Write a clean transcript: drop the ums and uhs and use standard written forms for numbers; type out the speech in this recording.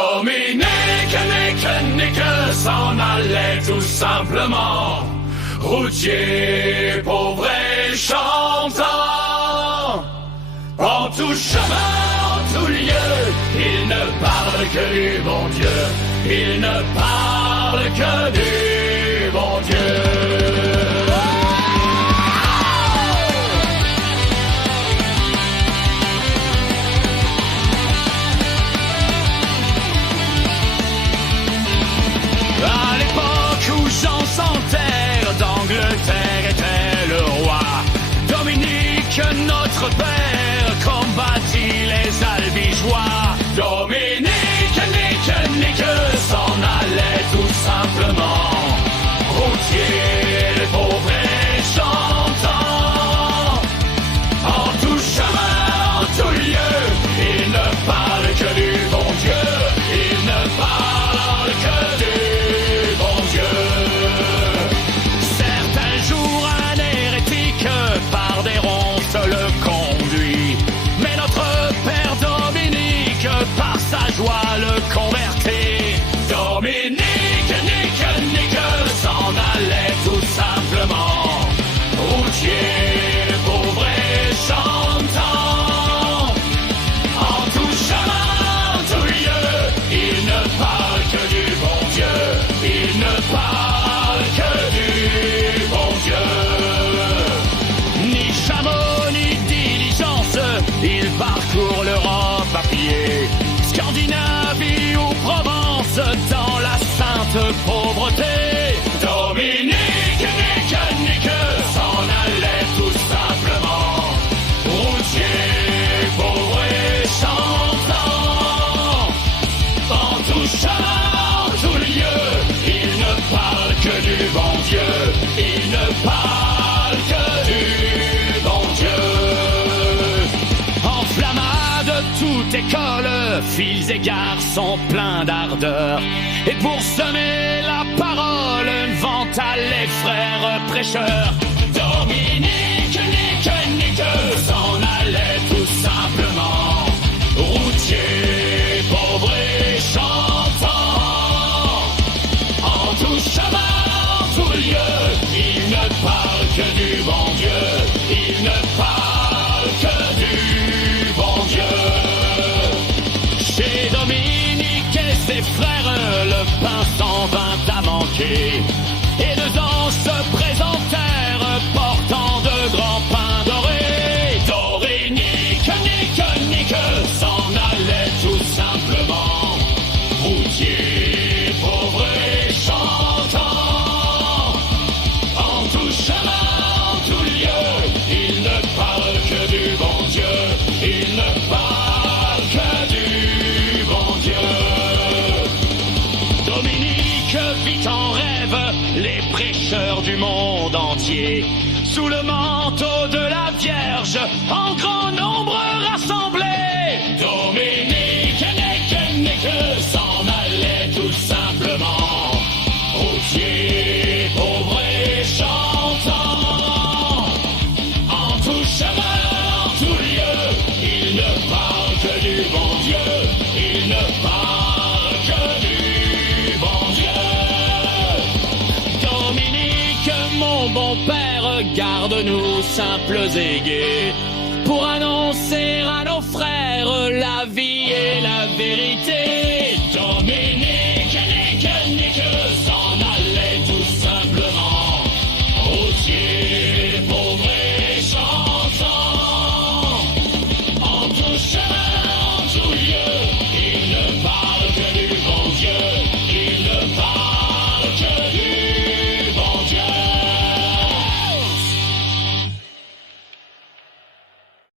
Dominique, Nick s'en allait tout simplement. Routier, pauvre et chantant. En tout chemin, en tout lieu, il ne parle que du bon Dieu. Il ne parle que du bon Dieu. À l'époque où Jean sans terre d'Angleterre était le roi, Dominique, notre père, combattit les Albigeois. Dominique, Nick s'en allait tout simplement. Routier, pauvre et chantant. En tout chemin, en tout lieu, il ne parle que du bon Dieu. Il ne parle que du bon Dieu. Certains jours, un hérétique par des ronces le conduit. Mais notre père Dominique, par sa joie, le convertit. Dominique, Nick s'en allait tout simplement. Routier, pauvre et chantant. En tout chemin, en tout lieu, il ne parle que du bon Dieu. Il ne parle que du bon Dieu. Ni chameau, ni diligence, il parcourt l'Europe à pied. Scandinavie ou Provence, dans la sainte pauvreté. Dominique, Nick s'en allait tout simplement. Routier, pauvre et chantant. En tout chemin, en tout lieu, il ne parle que du bon Dieu. Il ne parle que du bon Dieu. Enflammade toute école, filles et garçons pleins d'ardeur. Et pour semer la parole, vanta les frères prêcheurs. Dominique, Nick s'en allait tout simplement. Routier, pauvre et chantant. En tout chemin, en tout lieu, il ne parle que du bon Dieu. Il ne parle que du bon Dieu. Chez Dominique et ses frères, le pain s'en vint à manquer. Et 2 ans se présentèrent, portant de grands pains dorés. Dominique, Nick s'en allait tout simplement. Routier, pauvre et chantant. En tout chemin, en tout lieu, il ne parle que du bon Dieu. Il ne parle que du bon Dieu. Dominique vit en rêve les prêcheurs du monde entier, sous le manteau de la Vierge, en grand nombre rassemblés. Dominique, Nick s'en allait tout simplement. Routier, pauvre et chantant. En tout chemin, en tout lieu, il ne parle que du bon Dieu. Il ne parle que du bon Dieu. Dominique, mon bon père, garde-nous simples et gais, pour annoncer à nos frères la vie et la vérité.